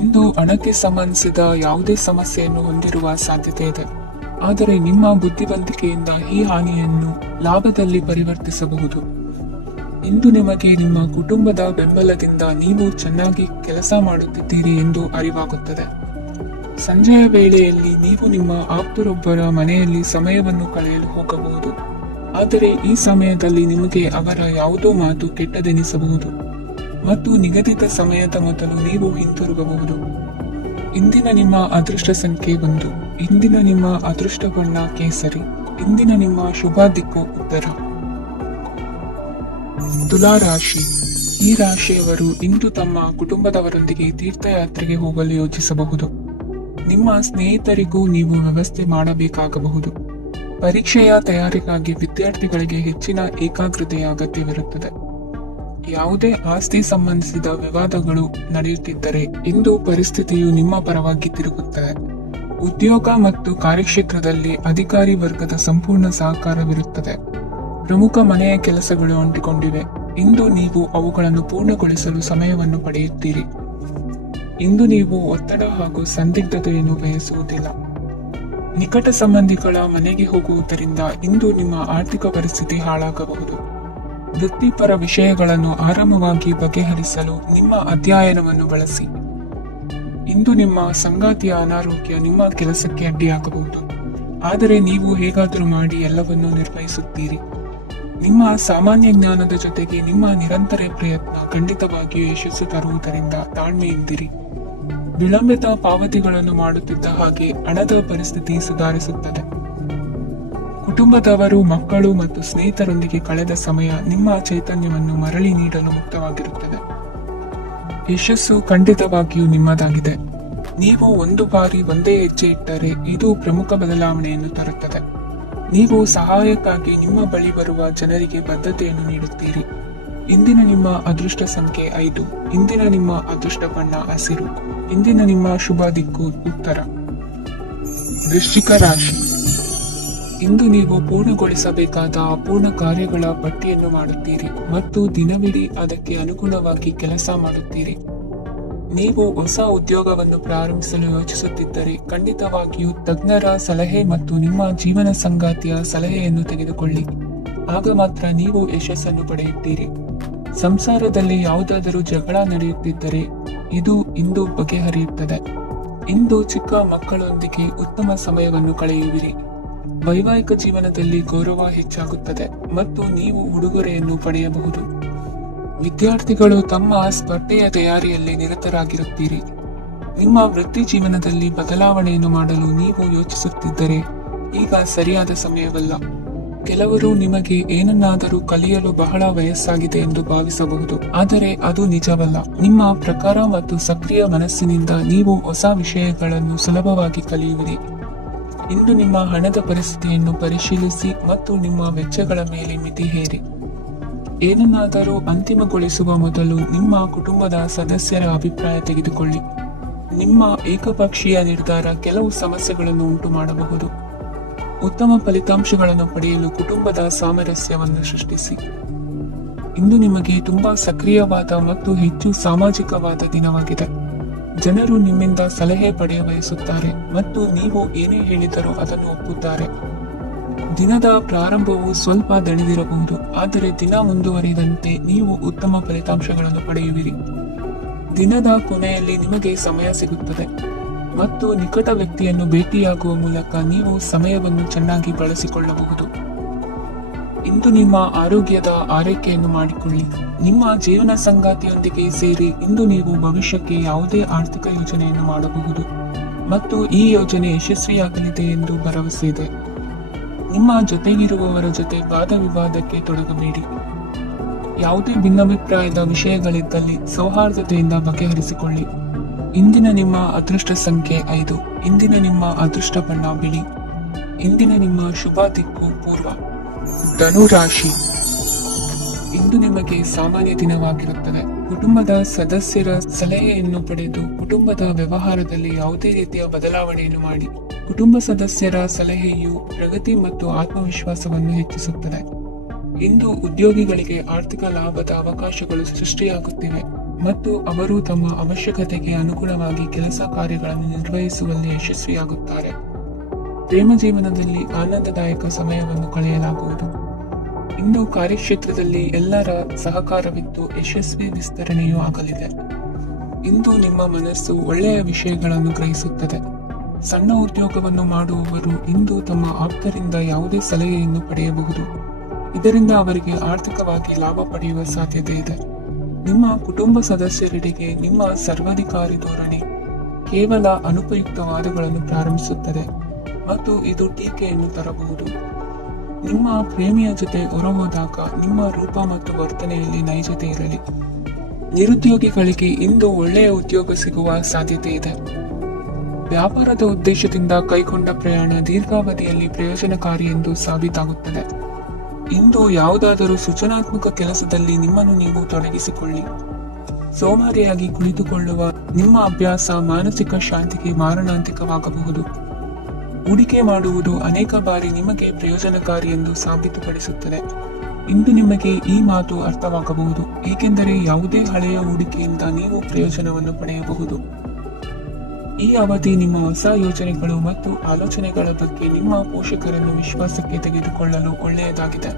ಇಂದು ಹಣಕ್ಕೆ ಸಂಬಂಧಿಸಿದ ಯಾವುದೇ ಸಮಸ್ಯೆಯನ್ನು ಹೊಂದಿರುವ ಸಾಧ್ಯತೆ ಇದೆ. ಆದರೆ ನಿಮ್ಮ ಬುದ್ಧಿವಂತಿಕೆಯಿಂದ ಈ ಹಾನಿಯನ್ನು ಲಾಭದಲ್ಲಿ ಪರಿವರ್ತಿಸಬಹುದು. ಇಂದು ನಿಮಗೆ ನಿಮ್ಮ ಕುಟುಂಬದ ಬೆಂಬಲದಿಂದ ನೀವು ಚೆನ್ನಾಗಿ ಕೆಲಸ ಮಾಡುತ್ತಿದ್ದೀರಿ ಎಂದು ಅರಿವಾಗುತ್ತದೆ. ಸಂಜೆಯ ವೇಳೆಯಲ್ಲಿ ನೀವು ನಿಮ್ಮ ಆಪ್ತರೊಬ್ಬರ ಮನೆಯಲ್ಲಿ ಸಮಯವನ್ನು ಕಳೆಯಲು ಹೋಗಬಹುದು. ಆದರೆ ಈ ಸಮಯದಲ್ಲಿ ನಿಮಗೆ ಅವರ ಯಾವುದೋ ಮಾತು ಕೆಟ್ಟದೆನಿಸಬಹುದು ಮತ್ತು ನಿಗದಿತ ಸಮಯದ ಮೊದಲು ನೀವು ಹಿಂತಿರುಗಬಹುದು. ಇಂದಿನ ನಿಮ್ಮ ಅದೃಷ್ಟ ಸಂಖ್ಯೆ 1. ಇಂದಿನ ನಿಮ್ಮ ಅದೃಷ್ಟ ಬಣ್ಣ ಕೇಸರಿ. ಇಂದಿನ ನಿಮ್ಮ ಶುಭ ದಿಕ್ಕು ಉತ್ತರ. ತುಲಾ ರಾಶಿ. ಈ ರಾಶಿಯವರು ಇಂದು ತಮ್ಮ ಕುಟುಂಬದವರೊಂದಿಗೆ ತೀರ್ಥಯಾತ್ರೆಗೆ ಹೋಗಲು ಯೋಚಿಸಬಹುದು. ನಿಮ್ಮ ಸ್ನೇಹಿತರಿಗೂ ನೀವು ವ್ಯವಸ್ಥೆ ಮಾಡಬೇಕಾಗಬಹುದು. ಪರೀಕ್ಷೆಯ ತಯಾರಿಗಾಗಿ ವಿದ್ಯಾರ್ಥಿಗಳಿಗೆ ಹೆಚ್ಚಿನ ಏಕಾಗ್ರತೆಯ ಅಗತ್ಯವಿರುತ್ತದೆ. ಯಾವುದೇ ಆಸ್ತಿ ಸಂಬಂಧಿಸಿದ ವಿವಾದಗಳು ನಡೆಯುತ್ತಿದ್ದರೆ ಇಂದು ಪರಿಸ್ಥಿತಿಯು ನಿಮ್ಮ ಪರವಾಗಿ ತಿರುಗುತ್ತದೆ. ಉದ್ಯೋಗ ಮತ್ತು ಕಾರ್ಯಕ್ಷೇತ್ರದಲ್ಲಿ ಅಧಿಕಾರಿ ವರ್ಗದ ಸಂಪೂರ್ಣ ಸಹಕಾರವಿರುತ್ತದೆ. ಪ್ರಮುಖ ಮನೆಯ ಕೆಲಸಗಳು ಅಂಟಿಕೊಂಡಿವೆ. ಇಂದು ನೀವು ಅವುಗಳನ್ನು ಪೂರ್ಣಗೊಳಿಸಲು ಸಮಯವನ್ನು ಪಡೆಯುತ್ತೀರಿ. ಇಂದು ನೀವು ಒತ್ತಡ ಹಾಗೂ ಸಂದಿಗ್ಧತೆಯನ್ನು ಬಯಸುವುದಿಲ್ಲ. ನಿಕಟ ಸಂಬಂಧಿಗಳ ಮನೆಗೆ ಹೋಗುವುದರಿಂದ ಇಂದು ನಿಮ್ಮ ಆರ್ಥಿಕ ಪರಿಸ್ಥಿತಿ ಹಾಳಾಗಬಹುದು. ವೃತ್ತಿಪರ ವಿಷಯಗಳನ್ನು ಆರಾಮವಾಗಿ ಬಗೆಹರಿಸಲು ನಿಮ್ಮ ಅಧ್ಯಯನವನ್ನು ಬಳಸಿ. ಇಂದು ನಿಮ್ಮ ಸಂಗಾತಿಯ ಅನಾರೋಗ್ಯ ನಿಮ್ಮ ಕೆಲಸಕ್ಕೆ ಅಡ್ಡಿಯಾಗಬಹುದು. ಆದರೆ ನೀವು ಹೇಗಾದರೂ ಮಾಡಿ ಎಲ್ಲವನ್ನೂ ನಿರ್ವಹಿಸುತ್ತೀರಿ. ನಿಮ್ಮ ಸಾಮಾನ್ಯ ಜ್ಞಾನದ ಜೊತೆಗೆ ನಿಮ್ಮ ನಿರಂತರ ಪ್ರಯತ್ನ ಖಂಡಿತವಾಗಿಯೂ ಯಶಸ್ಸು ತರುವುದರಿಂದ ತಾಳ್ಮೆಯಿಂದಿರಿ. ವಿಳಂಬಿತ ಪಾವತಿಗಳನ್ನು ಮಾಡುತ್ತಿದ್ದ ಹಾಗೆ ಹಣದ ಪರಿಸ್ಥಿತಿ ಸುಧಾರಿಸುತ್ತದೆ. ಕುಟುಂಬದವರು, ಮಕ್ಕಳು ಮತ್ತು ಸ್ನೇಹಿತರೊಂದಿಗೆ ಕಳೆದ ಸಮಯ ನಿಮ್ಮ ಚೈತನ್ಯವನ್ನು ಮರಳಿ ನೀಡಲು ಮುಕ್ತವಾಗಿರುತ್ತದೆ. ಯಶಸ್ಸು ಖಂಡಿತವಾಗಿಯೂ ನಿಮ್ಮದಾಗಿದೆ. ನೀವು ಒಂದು ಬಾರಿ ಒಂದೇ ಹೆಜ್ಜೆ ಇಟ್ಟರೆ ಇದು ಪ್ರಮುಖ ಬದಲಾವಣೆಯನ್ನು ತರುತ್ತದೆ. ನೀವು ಸಹಾಯಕ್ಕಾಗಿ ನಿಮ್ಮ ಬಳಿ ಬರುವ ಜನರಿಗೆ ಬದ್ಧತೆಯನ್ನು ನೀಡುತ್ತೀರಿ. ಇಂದಿನ ನಿಮ್ಮ ಅದೃಷ್ಟ ಸಂಖ್ಯೆ 5. ಇಂದಿನ ನಿಮ್ಮ ಅದೃಷ್ಟ ಬಣ್ಣ ಹಸಿರು. ಇಂದಿನ ನಿಮ್ಮ ಶುಭ ದಿಕ್ಕು ಉತ್ತರ. ವೃಶ್ಚಿಕ ರಾಶಿ. ಇಂದು ನೀವು ಪೂರ್ಣಗೊಳಿಸಬೇಕಾದ ಅಪೂರ್ಣ ಕಾರ್ಯಗಳ ಪಟ್ಟಿಯನ್ನು ಮಾಡುತ್ತೀರಿ ಮತ್ತು ದಿನವಿಡೀ ಅದಕ್ಕೆ ಅನುಗುಣವಾಗಿ ಕೆಲಸ ಮಾಡುತ್ತೀರಿ. ನೀವು ಹೊಸ ಉದ್ಯೋಗವನ್ನು ಪ್ರಾರಂಭಿಸಲು ಯೋಚಿಸುತ್ತಿದ್ದರೆ ಖಂಡಿತವಾಗಿಯೂ ತಜ್ಞರ ಸಲಹೆ ಮತ್ತು ನಿಮ್ಮ ಜೀವನ ಸಂಗಾತಿಯ ಸಲಹೆಯನ್ನು ತೆಗೆದುಕೊಳ್ಳಿ. ಆಗ ಮಾತ್ರ ನೀವು ಯಶಸ್ಸನ್ನು ಪಡೆಯುತ್ತೀರಿ. ಸಂಸಾರದಲ್ಲಿ ಯಾವುದಾದರೂ ಜಗಳ ನಡೆಯುತ್ತಿದ್ದರೆ ಇದು ಇಂದು ಬಗೆಹರಿಯುತ್ತದೆ. ಇಂದು ಚಿಕ್ಕ ಮಕ್ಕಳೊಂದಿಗೆ ಉತ್ತಮ ಸಮಯವನ್ನು ಕಳೆಯುವಿರಿ. ವೈವಾಹಿಕ ಜೀವನದಲ್ಲಿ ಗೌರವ ಹೆಚ್ಚಾಗುತ್ತದೆ ಮತ್ತು ನೀವು ಉಡುಗೊರೆಯನ್ನು ಪಡೆಯಬಹುದು. ವಿದ್ಯಾರ್ಥಿಗಳು ತಮ್ಮ ಸ್ಪರ್ಧೆಯ ತಯಾರಿಯಲ್ಲಿ ನಿರತರಾಗಿರುತ್ತೀರಿ. ನಿಮ್ಮ ವೃತ್ತಿ ಜೀವನದಲ್ಲಿ ಬದಲಾವಣೆಯನ್ನು ಮಾಡಲು ನೀವು ಯೋಚಿಸುತ್ತಿದ್ದರೆ ಈಗ ಸರಿಯಾದ ಸಮಯವಲ್ಲ. ಕೆಲವರು ನಿಮಗೆ ಏನನ್ನಾದರೂ ಕಲಿಯಲು ಬಹಳ ವಯಸ್ಸಾಗಿದೆ ಎಂದು ಭಾವಿಸಬಹುದು, ಆದರೆ ಅದು ನಿಜವಲ್ಲ. ನಿಮ್ಮ ಪ್ರಕಾರ ಮತ್ತು ಸಕ್ರಿಯ ಮನಸ್ಸಿನಿಂದ ನೀವು ಹೊಸ ವಿಷಯಗಳನ್ನು ಸುಲಭವಾಗಿ ಕಲಿಯುವಿರಿ. ಇಂದು ನಿಮ್ಮ ಹಣದ ಪರಿಸ್ಥಿತಿಯನ್ನು ಪರಿಶೀಲಿಸಿ ಮತ್ತು ನಿಮ್ಮ ವೆಚ್ಚಗಳ ಮೇಲೆ ಮಿತಿ ಹೇರಿ. ಏನನ್ನಾದರೂ ಅಂತಿಮಗೊಳಿಸುವ ಮೊದಲು ನಿಮ್ಮ ಕುಟುಂಬದ ಸದಸ್ಯರ ಅಭಿಪ್ರಾಯ ತೆಗೆದುಕೊಳ್ಳಿ. ನಿಮ್ಮ ಏಕಪಕ್ಷೀಯ ನಿರ್ಧಾರ ಕೆಲವು ಸಮಸ್ಯೆಗಳನ್ನು ಉಂಟು ಮಾಡಬಹುದು. ಉತ್ತಮ ಫಲಿತಾಂಶಗಳನ್ನು ಪಡೆಯಲು ಕುಟುಂಬದ ಸಾಮರಸ್ಯವನ್ನು ಸೃಷ್ಟಿಸಿ. ಇಂದು ನಿಮಗೆ ತುಂಬಾ ಸಕ್ರಿಯವಾದ ಮತ್ತು ಹೆಚ್ಚು ಸಾಮಾಜಿಕವಾದ ದಿನವಾಗಿದೆ. ಜನರು ನಿಮ್ಮಿಂದ ಸಲಹೆ ಪಡೆಯ ಬಯಸುತ್ತಾರೆ ಮತ್ತು ನೀವು ಏನೇ ಹೇಳಿದರೂ ಅದನ್ನು ಒಪ್ಪುತ್ತಾರೆ. ದಿನದ ಪ್ರಾರಂಭವು ಸ್ವಲ್ಪ ದಣಿದಿರಬಹುದು, ಆದರೆ ದಿನ ಮುಂದುವರಿದಂತೆ ನೀವು ಉತ್ತಮ ಫಲಿತಾಂಶಗಳನ್ನು ಪಡೆಯುವಿರಿ. ದಿನದ ಕೊನೆಯಲ್ಲಿ ನಿಮಗೆ ಸಮಯ ಸಿಗುತ್ತದೆ ಮತ್ತು ನಿಕಟ ವ್ಯಕ್ತಿಯನ್ನು ಭೇಟಿಯಾಗುವ ಮೂಲಕ ನೀವು ಸಮಯವನ್ನು ಚೆನ್ನಾಗಿ ಬಳಸಿಕೊಳ್ಳಬಹುದು. ಇಂದು ನಿಮ್ಮ ಆರೋಗ್ಯದ ಆರೈಕೆಯನ್ನು ಮಾಡಿಕೊಳ್ಳಿ. ನಿಮ್ಮ ಜೀವನ ಸಂಗಾತಿಯೊಂದಿಗೆ ಸೇರಿ ಇಂದು ನೀವು ಭವಿಷ್ಯಕ್ಕೆ ಯಾವುದೇ ಆರ್ಥಿಕ ಯೋಜನೆಯನ್ನು ಮಾಡಬಹುದು ಮತ್ತು ಈ ಯೋಜನೆ ಯಶಸ್ವಿಯಾಗಲಿದೆ ಎಂದು ಭರವಸೆ ಇದೆ. ನಿಮ್ಮ ಜೊತೆಗಿರುವವರ ಜೊತೆ ವಾದ ವಿವಾದಕ್ಕೆ ತೊಡಗಬೇಡಿ. ಯಾವುದೇ ಭಿನ್ನಾಭಿಪ್ರಾಯದ ವಿಷಯಗಳಿದ್ದಲ್ಲಿ ಸೌಹಾರ್ದತೆಯಿಂದ ಬಗೆಹರಿಸಿಕೊಳ್ಳಿ. ಇಂದಿನ ನಿಮ್ಮ ಅದೃಷ್ಟ ಸಂಖ್ಯೆ 5. ಇಂದಿನ ನಿಮ್ಮ ಅದೃಷ್ಟ ಬಣ್ಣ ಬಿಳಿ. ಇಂದಿನ ನಿಮ್ಮ ಶುಭ ದಿಕ್ಕು ಪೂರ್ವ. ಧನು ರಾಶಿ. ಇಂದು ನಿಮಗೆ ಸಾಮಾನ್ಯ ದಿನವಾಗಿರುತ್ತದೆ. ಕುಟುಂಬದ ಸದಸ್ಯರ ಸಲಹೆಯನ್ನು ಪಡೆದು ಕುಟುಂಬದ ವ್ಯವಹಾರದಲ್ಲಿ ಯಾವುದೇ ರೀತಿಯ ಬದಲಾವಣೆಯನ್ನು ಮಾಡಿ. ಕುಟುಂಬ ಸದಸ್ಯರ ಸಲಹೆಯು ಪ್ರಗತಿ ಮತ್ತು ಆತ್ಮವಿಶ್ವಾಸವನ್ನು ಹೆಚ್ಚಿಸುತ್ತದೆ. ಇಂದು ಉದ್ಯೋಗಿಗಳಿಗೆ ಆರ್ಥಿಕ ಲಾಭದ ಅವಕಾಶಗಳು ಸೃಷ್ಟಿಯಾಗುತ್ತಿವೆ ಮತ್ತು ಅವರು ತಮ್ಮ ಅವಶ್ಯಕತೆಗೆ ಅನುಗುಣವಾಗಿ ಕೆಲಸ ಕಾರ್ಯಗಳನ್ನು ನಿರ್ವಹಿಸುವಲ್ಲಿ ಯಶಸ್ವಿಯಾಗುತ್ತಾರೆ. ಪ್ರೇಮ ಜೀವನದಲ್ಲಿ ಆನಂದದಾಯಕ ಸಮಯವನ್ನು ಕಳೆಯಲಾಗುವುದು. ಇಂದು ಕಾರ್ಯಕ್ಷೇತ್ರದಲ್ಲಿ ಎಲ್ಲರ ಸಹಕಾರವಿದ್ದು ಯಶಸ್ವಿ ವಿಸ್ತರಣೆಯೂ ಆಗಲಿದೆ. ಇಂದು ನಿಮ್ಮ ಮನಸ್ಸು ಒಳ್ಳೆಯ ವಿಷಯಗಳನ್ನು ಗ್ರಹಿಸುತ್ತದೆ. ಸಣ್ಣ ಉದ್ಯೋಗವನ್ನು ಮಾಡುವವರು ಇಂದು ತಮ್ಮ ಆಪ್ತರಿಂದ ಯಾವುದೇ ಸಲಹೆಯನ್ನು ಪಡೆಯಬಹುದು. ಇದರಿಂದ ಅವರಿಗೆ ಆರ್ಥಿಕವಾಗಿ ಲಾಭ ಪಡೆಯುವ ಸಾಧ್ಯತೆ ಇದೆ. ನಿಮ್ಮ ಕುಟುಂಬ ಸದಸ್ಯರೆಡೆಗೆ ನಿಮ್ಮ ಸರ್ವಾಧಿಕಾರಿ ಧೋರಣೆ ಕೇವಲ ಅನುಪಯುಕ್ತ ವಾದಗಳನ್ನು ಪ್ರಾರಂಭಿಸುತ್ತದೆ ಮತ್ತು ಇದು ಟೀಕೆಯನ್ನು ತರಬಹುದು. ನಿಮ್ಮ ಪ್ರೇಮಿಯ ಜೊತೆ ಹೊರಹೋದಾಗ ನಿಮ್ಮ ರೂಪ ಮತ್ತು ವರ್ತನೆಯಲ್ಲಿ ನೈಜತೆ ಇರಲಿ. ನಿರುದ್ಯೋಗಿಗಳಿಗೆ ಇಂದು ಒಳ್ಳೆಯ ಉದ್ಯೋಗ ಸಿಗುವ ಸಾಧ್ಯತೆ ಇದೆ. ವ್ಯಾಪಾರದ ಉದ್ದೇಶದಿಂದ ಕೈಗೊಂಡ ಪ್ರಯಾಣ ದೀರ್ಘಾವಧಿಯಲ್ಲಿ ಪ್ರಯೋಜನಕಾರಿ ಎಂದು ಸಾಬೀತಾಗುತ್ತದೆ. ಇಂದು ಯಾವುದಾದರೂ ಸೃಜನಾತ್ಮಕ ಕೆಲಸದಲ್ಲಿ ನಿಮ್ಮನ್ನು ನೀವು ತೊಡಗಿಸಿಕೊಳ್ಳಿ. ಸೋಮಾರಿಯಾಗಿ ಕುಳಿತುಕೊಳ್ಳುವ ನಿಮ್ಮ ಅಭ್ಯಾಸ ಮಾನಸಿಕ ಶಾಂತಿಗೆ ಮಾರಣಾಂತಿಕವಾಗಬಹುದು. ಹೂಡಿಕೆ ಮಾಡುವುದು ಅನೇಕ ಬಾರಿ ನಿಮಗೆ ಪ್ರಯೋಜನಕಾರಿ ಎಂದು ಸಾಬೀತುಪಡಿಸುತ್ತದೆ. ಇಂದು ನಿಮಗೆ ಈ ಮಾತು ಅರ್ಥವಾಗಬಹುದು, ಏಕೆಂದರೆ ಯಾವುದೇ ಹಳೆಯ ಹೂಡಿಕೆಯಿಂದ ನೀವು ಪ್ರಯೋಜನವನ್ನು ಪಡೆಯಬಹುದು. ಈ ಅವಧಿ ನಿಮ್ಮ ಹೊಸ ಯೋಜನೆಗಳು ಮತ್ತು ಆಲೋಚನೆಗಳ ಬಗ್ಗೆ ನಿಮ್ಮ ಪೋಷಕರನ್ನು ವಿಶ್ವಾಸಕ್ಕೆ ತೆಗೆದುಕೊಳ್ಳಲು ಒಳ್ಳೆಯದಾಗಿದೆ.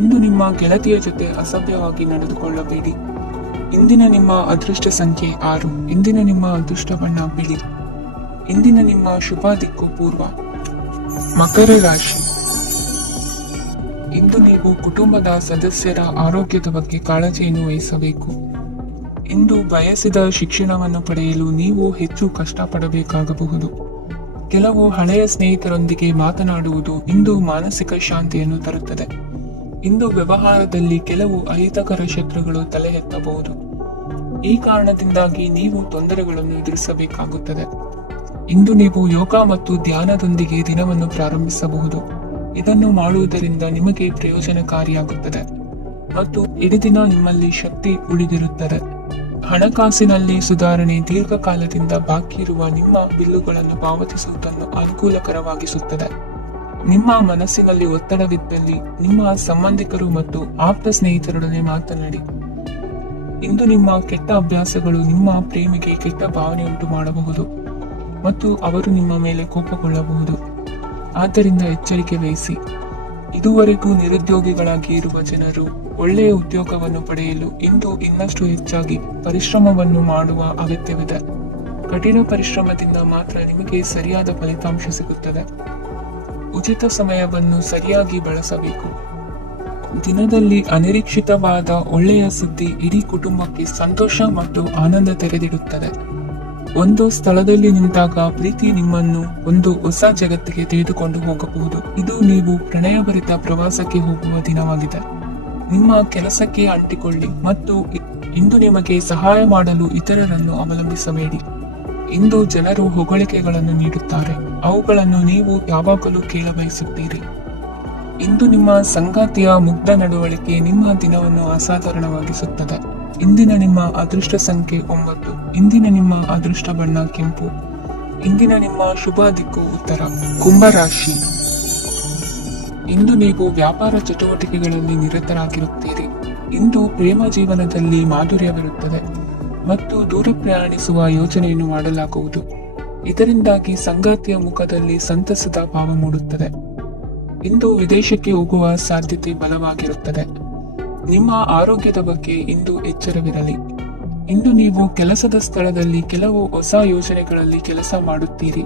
ಇಂದು ನಿಮ್ಮ ಗೆಳತಿಯ ಜೊತೆ ಅಸಭ್ಯವಾಗಿ ನಡೆದುಕೊಳ್ಳಬೇಡಿ. ಇಂದಿನ ನಿಮ್ಮ ಅದೃಷ್ಟ ಸಂಖ್ಯೆ 6. ಇಂದಿನ ನಿಮ್ಮ ಅದೃಷ್ಟ ಬಣ್ಣ ಬಿಳಿ. ಇಂದಿನ ನಿಮ್ಮ ಶುಭ ದಿಕ್ಕು ಪೂರ್ವ. ಮಕರ ರಾಶಿ. ಇಂದು ನೀವು ಕುಟುಂಬದ ಸದಸ್ಯರ ಆರೋಗ್ಯದ ಬಗ್ಗೆ ಕಾಳಜಿಯನ್ನು ವಹಿಸಬೇಕು. ಇಂದು ಬಯಸಿದ ಶಿಕ್ಷಣವನ್ನು ಪಡೆಯಲು ನೀವು ಹೆಚ್ಚು ಕಷ್ಟಪಡಬೇಕಾಗಬಹುದು. ಕೆಲವು ಹಳೆಯ ಸ್ನೇಹಿತರೊಂದಿಗೆ ಮಾತನಾಡುವುದು ಇಂದು ಮಾನಸಿಕ ಶಾಂತಿಯನ್ನು ತರುತ್ತದೆ. ಇಂದು ವ್ಯವಹಾರದಲ್ಲಿ ಕೆಲವು ಅಹಿತಕರ ಶತ್ರುಗಳು ತಲೆ ಎತ್ತಬಹುದು. ಈ ಕಾರಣದಿಂದಾಗಿ ನೀವು ತೊಂದರೆಗಳನ್ನು ಎದುರಿಸಬೇಕಾಗುತ್ತದೆ. ಇಂದು ನೀವು ಯೋಗ ಮತ್ತು ಧ್ಯಾನದೊಂದಿಗೆ ದಿನವನ್ನು ಪ್ರಾರಂಭಿಸಬಹುದು. ಇದನ್ನು ಮಾಡುವುದರಿಂದ ನಿಮಗೆ ಪ್ರಯೋಜನಕಾರಿಯಾಗುತ್ತದೆ ಮತ್ತು ಇಡೀ ದಿನ ನಿಮ್ಮಲ್ಲಿ ಶಕ್ತಿ ಉಳಿದಿರುತ್ತದೆ. ಹಣಕಾಸಿನಲ್ಲಿ ಸುಧಾರಣೆ ದೀರ್ಘಕಾಲದಿಂದ ಬಾಕಿ ಇರುವ ನಿಮ್ಮ ಬಿಲ್ಲುಗಳನ್ನು ಪಾವತಿಸುವುದನ್ನು ಅನುಕೂಲಕರವಾಗಿಸುತ್ತದೆ. ನಿಮ್ಮ ಮನಸ್ಸಿನಲ್ಲಿ ಒತ್ತಡವಿದ್ದಲ್ಲಿ ನಿಮ್ಮ ಸಂಬಂಧಿಕರು ಮತ್ತು ಆಪ್ತ ಸ್ನೇಹಿತರೊಡನೆ ಮಾತನಾಡಿ. ಇಂದು ನಿಮ್ಮ ಕೆಟ್ಟ ಅಭ್ಯಾಸಗಳು ನಿಮ್ಮ ಪ್ರೇಮಿಗೆ ಕೆಟ್ಟ ಭಾವನೆ ಉಂಟು ಮಾಡಬಹುದು ಮತ್ತು ಅವರು ನಿಮ್ಮ ಮೇಲೆ ಕೋಪಗೊಳ್ಳಬಹುದು. ಆದ್ದರಿಂದ ಎಚ್ಚರಿಕೆ ವಹಿಸಿ. ಇದುವರೆಗೂ ನಿರುದ್ಯೋಗಿಗಳಾಗಿ ಇರುವ ಜನರು ಒಳ್ಳೆಯ ಉದ್ಯೋಗವನ್ನು ಪಡೆಯಲು ಇಂದು ಇನ್ನಷ್ಟು ಹೆಚ್ಚಾಗಿ ಪರಿಶ್ರಮವನ್ನು ಮಾಡುವ ಅಗತ್ಯವಿದೆ. ಕಠಿಣ ಪರಿಶ್ರಮದಿಂದ ಮಾತ್ರ ನಿಮಗೆ ಸರಿಯಾದ ಫಲಿತಾಂಶ ಸಿಗುತ್ತದೆ. ಉಚಿತ ಸಮಯವನ್ನು ಸರಿಯಾಗಿ ಬಳಸಬೇಕು. ದಿನದಲ್ಲಿ ಅನಿರೀಕ್ಷಿತವಾದ ಒಳ್ಳೆಯ ಸುದ್ದಿ ಇಡೀ ಕುಟುಂಬಕ್ಕೆ ಸಂತೋಷ ಮತ್ತು ಆನಂದ ತೆರೆದಿಡುತ್ತದೆ. ಒಂದು ಸ್ಥಳದಲ್ಲಿ ನಿಂತಾಗ ಪ್ರೀತಿ ನಿಮ್ಮನ್ನು ಒಂದು ಹೊಸ ಜಗತ್ತಿಗೆ ತೆಗೆದುಕೊಂಡು ಹೋಗಬಹುದು. ಇದು ನೀವು ಪ್ರಣಯಭರಿತ ಪ್ರವಾಸಕ್ಕೆ ಹೋಗುವ ದಿನವಾಗಿದೆ. ನಿಮ್ಮ ಕೆಲಸಕ್ಕೆ ಅಂಟಿಕೊಳ್ಳಿ ಮತ್ತು ಇಂದು ನಿಮಗೆ ಸಹಾಯ ಮಾಡಲು ಇತರರನ್ನು ಅವಲಂಬಿಸಬೇಡಿ. ಇಂದು ಜನರು ಹೊಗಳಿಕೆಗಳನ್ನು ನೀಡುತ್ತಾರೆ, ಅವುಗಳನ್ನು ನೀವು ಯಾವಾಗಲೂ ಕೇಳಬಯಸುತ್ತೀರಿ. ಇಂದು ನಿಮ್ಮ ಸಂಗಾತಿಯ ಮುಗ್ಧ ನಡವಳಿಕೆ ನಿಮ್ಮ ದಿನವನ್ನು ಅಸಾಧಾರಣವಾಗಿಸುತ್ತದೆ. ಇಂದಿನ ನಿಮ್ಮ ಅದೃಷ್ಟ ಸಂಖ್ಯೆ 9. ಇಂದಿನ ನಿಮ್ಮ ಅದೃಷ್ಟ ಬಣ್ಣ ಕೆಂಪು. ಇಂದಿನ ನಿಮ್ಮ ಶುಭ ದಿಕ್ಕು ಉತ್ತರ. ಕುಂಭರಾಶಿ. ಇಂದು ನೀವು ವ್ಯಾಪಾರ ಚಟುವಟಿಕೆಗಳಲ್ಲಿ ನಿರತರಾಗಿರುತ್ತೀರಿ. ಇಂದು ಪ್ರೇಮ ಜೀವನದಲ್ಲಿ ಮಾಧುರ್ಯವಿರುತ್ತದೆ ಮತ್ತು ದೂರ ಪ್ರಯಾಣಿಸುವ ಯೋಜನೆಯನ್ನು ಮಾಡಲಾಗುವುದು. ಇದರಿಂದಾಗಿ ಸಂಗಾತಿಯ ಮುಖದಲ್ಲಿ ಸಂತಸದ ಭಾವ ಮೂಡುತ್ತದೆ. ಇಂದು ವಿದೇಶಕ್ಕೆ ಹೋಗುವ ಸಾಧ್ಯತೆ ಬಲವಾಗಿರುತ್ತದೆ. ನಿಮ್ಮ ಆರೋಗ್ಯದ ಬಗ್ಗೆ ಇಂದು ಎಚ್ಚರವಿರಲಿ. ಇಂದು ನೀವು ಕೆಲಸದ ಸ್ಥಳದಲ್ಲಿ ಕೆಲವು ಹೊಸ ಯೋಜನೆಗಳಲ್ಲಿ ಕೆಲಸ ಮಾಡುತ್ತೀರಿ.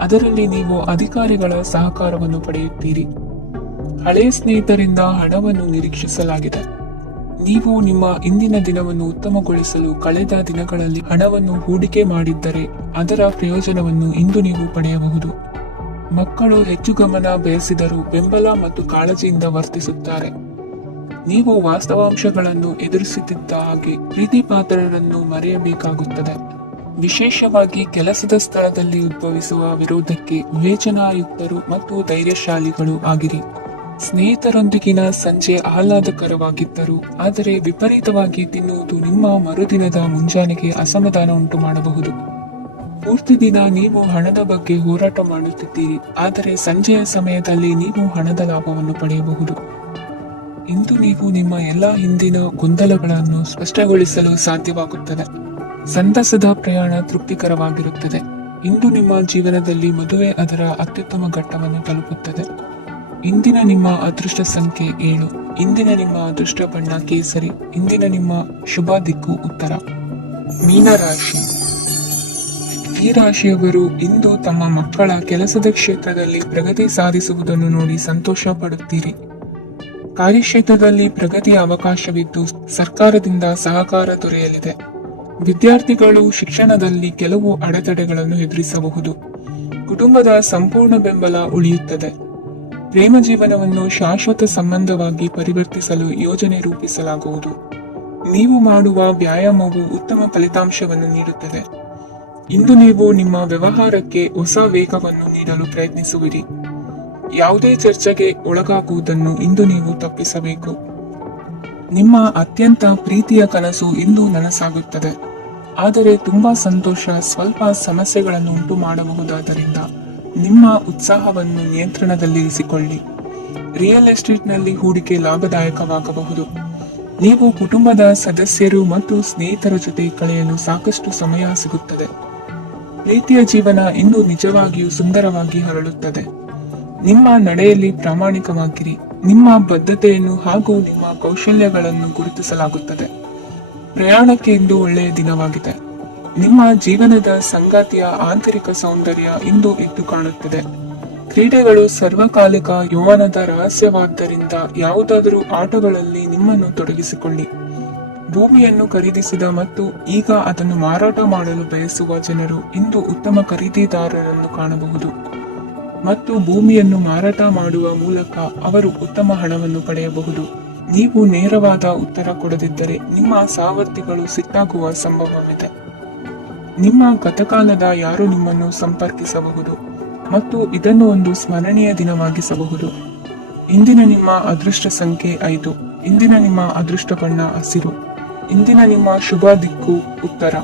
ಅದರಲ್ಲಿ ನೀವು ಅಧಿಕಾರಿಗಳ ಸಹಕಾರವನ್ನು ಪಡೆಯುತ್ತೀರಿ. ಹಳೆಯ ಸ್ನೇಹಿತರಿಂದ ಹಣವನ್ನು ನಿರೀಕ್ಷಿಸಲಾಗಿದೆ. ನೀವು ನಿಮ್ಮ ಇಂದಿನ ದಿನವನ್ನು ಉತ್ತಮಗೊಳಿಸಲು ಕಳೆದ ದಿನಗಳಲ್ಲಿ ಹಣವನ್ನು ಹೂಡಿಕೆ ಮಾಡಿದ್ದರೆ ಅದರ ಪ್ರಯೋಜನವನ್ನು ಇಂದು ನೀವು ಪಡೆಯಬಹುದು. ಮಕ್ಕಳು ಹೆಚ್ಚು ಗಮನ ಬಯಸಿದರೂ ಬೆಂಬಲ ಮತ್ತು ಕಾಳಜಿಯಿಂದ ವರ್ತಿಸುತ್ತಾರೆ. ನೀವು ವಾಸ್ತವಾಂಶಗಳನ್ನು ಎದುರಿಸುತ್ತಿದ್ದ ಹಾಗೆ ಪ್ರೀತಿ ಪಾತ್ರರನ್ನು ಮರೆಯಬೇಕಾಗುತ್ತದೆ. ವಿಶೇಷವಾಗಿ ಕೆಲಸದ ಸ್ಥಳದಲ್ಲಿ ಉದ್ಭವಿಸುವ ವಿರೋಧಕ್ಕೆ ವಿವೇಚನಾಯುಕ್ತರು ಮತ್ತು ಧೈರ್ಯಶಾಲಿಗಳು ಆಗಿರಿ. ಸ್ನೇಹಿತರೊಂದಿಗಿನ ಸಂಜೆ ಆಹ್ಲಾದಕರವಾಗಿದ್ದರೂ ಆದರೆ ವಿಪರೀತವಾಗಿ ತಿನ್ನುವುದು ನಿಮ್ಮ ಮರುದಿನದ ಮುಂಜಾನೆಗೆ ಅಸಮಾಧಾನ ಉಂಟು ಮಾಡಬಹುದು. ಪೂರ್ತಿ ದಿನ ನೀವು ಹಣದ ಬಗ್ಗೆ ಹೋರಾಟ ಮಾಡುತ್ತಿದ್ದೀರಿ, ಆದರೆ ಸಂಜೆಯ ಸಮಯದಲ್ಲಿ ನೀವು ಹಣದ ಲಾಭವನ್ನು ಪಡೆಯಬಹುದು. ಇಂದು ನೀವು ನಿಮ್ಮ ಎಲ್ಲ ಹಿಂದಿನ ಗೊಂದಲಗಳನ್ನು ಸ್ಪಷ್ಟಗೊಳಿಸಲು ಸಾಧ್ಯವಾಗುತ್ತದೆ. ಸಂತಸದ ಪ್ರಯಾಣ ತೃಪ್ತಿಕರವಾಗಿರುತ್ತದೆ. ಇಂದು ನಿಮ್ಮ ಜೀವನದಲ್ಲಿ ಮದುವೆ ಅದರ ಅತ್ಯುತ್ತಮ ಘಟ್ಟವನ್ನು ತಲುಪುತ್ತದೆ. ಇಂದಿನ ನಿಮ್ಮ ಅದೃಷ್ಟ ಸಂಖ್ಯೆ 7. ಇಂದಿನ ನಿಮ್ಮ ಅದೃಷ್ಟ ಬಣ್ಣ ಕೇಸರಿ. ಇಂದಿನ ನಿಮ್ಮ ಶುಭ ದಿಕ್ಕು ಉತ್ತರ. ಮೀನರಾಶಿ. ಈ ರಾಶಿಯವರು ಇಂದು ತಮ್ಮ ಮಕ್ಕಳ ಕೆಲಸದ ಕ್ಷೇತ್ರದಲ್ಲಿ ಪ್ರಗತಿ ಸಾಧಿಸುವುದನ್ನು ನೋಡಿ ಸಂತೋಷ ಪಡುತ್ತೀರಿ. ಕಾರ್ಯಕ್ಷೇತ್ರದಲ್ಲಿ ಪ್ರಗತಿಯ ಅವಕಾಶವಿದ್ದು ಸರ್ಕಾರದಿಂದ ಸಹಕಾರ ದೊರೆಯಲಿದೆ. ವಿದ್ಯಾರ್ಥಿಗಳು ಶಿಕ್ಷಣದಲ್ಲಿ ಕೆಲವು ಅಡೆತಡೆಗಳನ್ನು ಎದುರಿಸಬಹುದು. ಕುಟುಂಬದ ಸಂಪೂರ್ಣ ಬೆಂಬಲ ಉಳಿಯುತ್ತದೆ. ಪ್ರೇಮ ಜೀವನವನ್ನು ಶಾಶ್ವತ ಸಂಬಂಧವಾಗಿ ಪರಿವರ್ತಿಸಲು ಯೋಜನೆ ರೂಪಿಸಲಾಗುವುದು. ನೀವು ಮಾಡುವ ವ್ಯಾಯಾಮವು ಉತ್ತಮ ಫಲಿತಾಂಶವನ್ನು ನೀಡುತ್ತದೆ. ಇಂದು ನೀವು ನಿಮ್ಮ ವ್ಯವಹಾರಕ್ಕೆ ಹೊಸ ವೇಗವನ್ನು ನೀಡಲು ಪ್ರಯತ್ನಿಸುವಿರಿ. ಯಾವುದೇ ಚರ್ಚೆಗೆ ಒಳಗಾಗುವುದನ್ನು ಇಂದು ನೀವು ತಪ್ಪಿಸಬೇಕು. ನಿಮ್ಮ ಅತ್ಯಂತ ಪ್ರೀತಿಯ ಕನಸು ಇಂದು ನನಸಾಗುತ್ತದೆ. ಆದರೆ ತುಂಬಾ ಸಂತೋಷ ಸ್ವಲ್ಪ ಸಮಸ್ಯೆಗಳನ್ನು ಉಂಟು ಮಾಡಬಹುದಾದ್ದರಿಂದ ನಿಮ್ಮ ಉತ್ಸಾಹವನ್ನು ನಿಯಂತ್ರಣದಲ್ಲಿರಿಸಿಕೊಳ್ಳಿ. ರಿಯಲ್ ಎಸ್ಟೇಟ್ನಲ್ಲಿ ಹೂಡಿಕೆ ಲಾಭದಾಯಕವಾಗಬಹುದು. ನೀವು ಕುಟುಂಬದ ಸದಸ್ಯರು ಮತ್ತು ಸ್ನೇಹಿತರ ಜೊತೆ ಕಳೆಯಲು ಸಾಕಷ್ಟು ಸಮಯ ಸಿಗುತ್ತದೆ. ಪ್ರೀತಿಯ ಜೀವನ ಇಂದು ನಿಜವಾಗಿಯೂ ಸುಂದರವಾಗಿ ಹರಳುತ್ತದೆ. ನಿಮ್ಮ ನಡೆಯಲ್ಲಿ ಪ್ರಾಮಾಣಿಕವಾಗಿರಿ. ನಿಮ್ಮ ಬದ್ಧತೆಯನ್ನು ಹಾಗೂ ನಿಮ್ಮ ಕೌಶಲ್ಯಗಳನ್ನು ಗುರುತಿಸಲಾಗುತ್ತದೆ. ಪ್ರಯಾಣಕ್ಕೆ ಇಂದು ಒಳ್ಳೆಯ ದಿನವಾಗಿದೆ. ನಿಮ್ಮ ಜೀವನದ ಸಂಗಾತಿಯ ಆಂತರಿಕ ಸೌಂದರ್ಯ ಇಂದು ಎದ್ದು ಕಾಣುತ್ತದೆ. ಕ್ರೀಡೆಗಳು ಸರ್ವಕಾಲಿಕ ಯೌವನದ ರಹಸ್ಯವಾದ್ದರಿಂದ ಯಾವುದಾದರೂ ಆಟಗಳಲ್ಲಿ ನಿಮ್ಮನ್ನು ತೊಡಗಿಸಿಕೊಳ್ಳಿ. ಭೂಮಿಯನ್ನು ಖರೀದಿಸಿದ ಮತ್ತು ಈಗ ಅದನ್ನು ಮಾರಾಟ ಮಾಡಲು ಬಯಸುವ ಜನರು ಇಂದು ಉತ್ತಮ ಖರೀದಿದಾರರನ್ನು ಕಾಣಬಹುದು ಮತ್ತು ಭೂಮಿಯನ್ನು ಮಾರಾಟ ಮಾಡುವ ಮೂಲಕ ಅವರು ಉತ್ತಮ ಹಣವನ್ನು ಪಡೆಯಬಹುದು. ನೀವು ನೇರವಾದ ಉತ್ತರ ಕೊಡದಿದ್ದರೆ ನಿಮ್ಮ ಸಹವರ್ತಿಗಳು ಸಿಟ್ಟಾಗುವ ಸಂಭವವಿದೆ. ನಿಮ್ಮ ಗತಕಾಲದ ಯಾರು ನಿಮ್ಮನ್ನು ಸಂಪರ್ಕಿಸಬಹುದು ಮತ್ತು ಇದನ್ನು ಒಂದು ಸ್ಮರಣೀಯ ದಿನವಾಗಿಸಬಹುದು. ಇಂದಿನ ನಿಮ್ಮ ಅದೃಷ್ಟ ಸಂಖ್ಯೆ 5. ಇಂದಿನ ನಿಮ್ಮ ಅದೃಷ್ಟ ಬಣ್ಣ ಹಸಿರು. ಇಂದಿನ ನಿಮ್ಮ ಶುಭ ದಿಕ್ಕು ಉತ್ತರ.